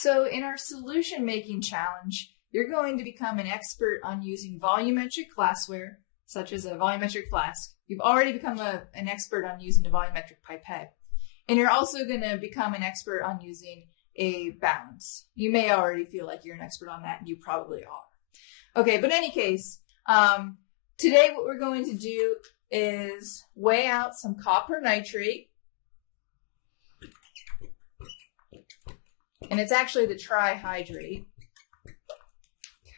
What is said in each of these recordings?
So in our solution making challenge, you're going to become an expert on using volumetric glassware, such as a volumetric flask. You've already become an expert on using a volumetric pipette. And you're also going to become an expert on using a balance. You may already feel like you're an expert on that, and you probably are. Okay, but in any case, today what we're going to do is weigh out some copper nitrate. And it's actually the trihydrate.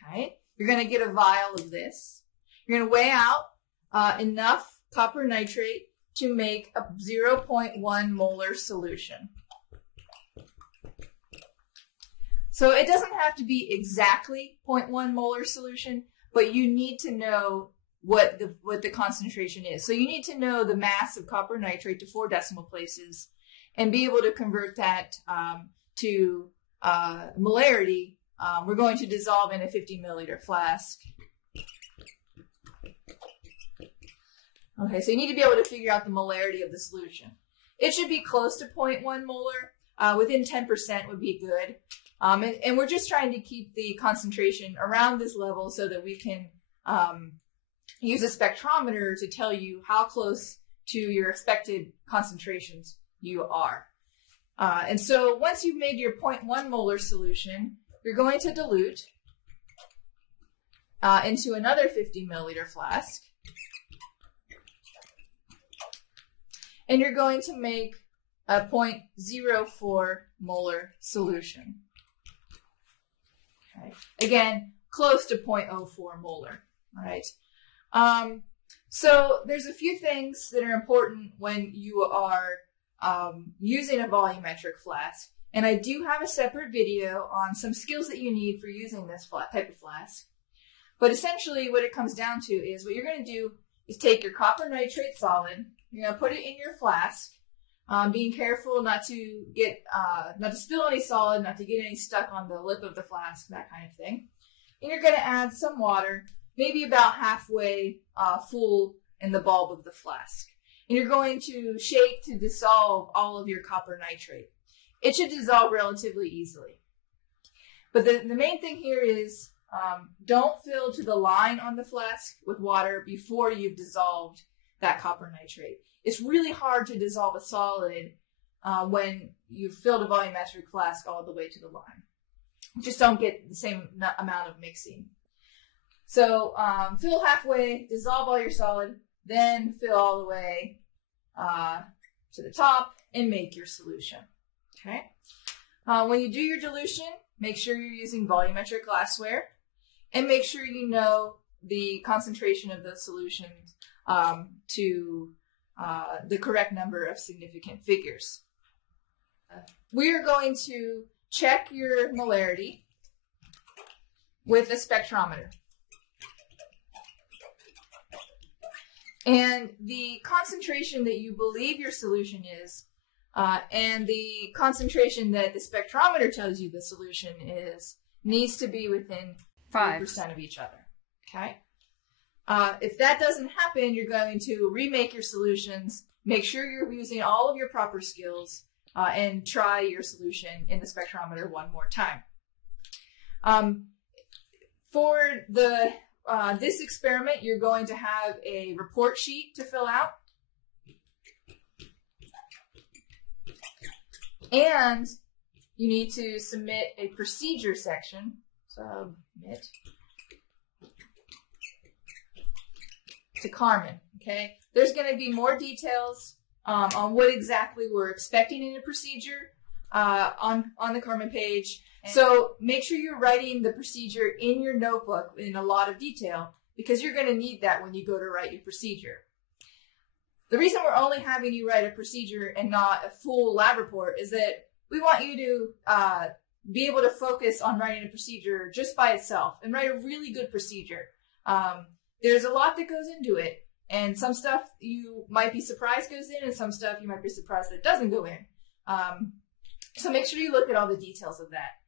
Okay, you're going to get a vial of this. You're going to weigh out enough copper nitrate to make a 0.1 molar solution. So it doesn't have to be exactly 0.1 molar solution, but you need to know what the concentration is. So you need to know the mass of copper nitrate to 4 decimal places and be able to convert that to molarity. We're going to dissolve in a 50 milliliter flask. Okay, so you need to be able to figure out the molarity of the solution. It should be close to 0.1 molar. Within 10% would be good. And we're just trying to keep the concentration around this level so that we can use a spectrometer to tell you how close to your expected concentrations you are. And so once you've made your 0.1 molar solution, you're going to dilute into another 50 milliliter flask. And you're going to make a 0.04 molar solution. Okay. Again, close to 0.04 molar. All right. So there's a few things that are important when you are using a volumetric flask. And I do have a separate video on some skills that you need for using this type of flask. But essentially what it comes down to is what you're going to do is take your copper nitrate solid, you're going to put it in your flask, being careful not to spill any solid, not to get any stuck on the lip of the flask, that kind of thing. And you're going to add some water, maybe about halfway full in the bulb of the flask. And you're going to shake to dissolve all of your copper nitrate. It should dissolve relatively easily. But the main thing here is don't fill to the line on the flask with water before you've dissolved that copper nitrate. It's really hard to dissolve a solid when you've filled a volumetric flask all the way to the line. You just don't get the same amount of mixing. So fill halfway, dissolve all your solid, then fill all the way to the top and make your solution. Okay. When you do your dilution, make sure you're using volumetric glassware and make sure you know the concentration of the solution to the correct number of significant figures. We are going to check your molarity with a spectrometer. And the concentration that you believe your solution is, and the concentration that the spectrometer tells you the solution is, needs to be within 5% of each other. Okay? If that doesn't happen, you're going to remake your solutions, make sure you're using all of your proper skills, and try your solution in the spectrometer one more time. For this experiment, you're going to have a report sheet to fill out. And you need to submit a procedure section. Submit to Carmen, okay? There's going to be more details on what exactly we're expecting in a procedure on the Carmen page. So make sure you're writing the procedure in your notebook in a lot of detail because you're going to need that when you go to write your procedure. The reason we're only having you write a procedure and not a full lab report is that we want you to be able to focus on writing a procedure just by itself and write a really good procedure. There's a lot that goes into it, and some stuff you might be surprised goes in, and some stuff you might be surprised that doesn't go in. So make sure you look at all the details of that.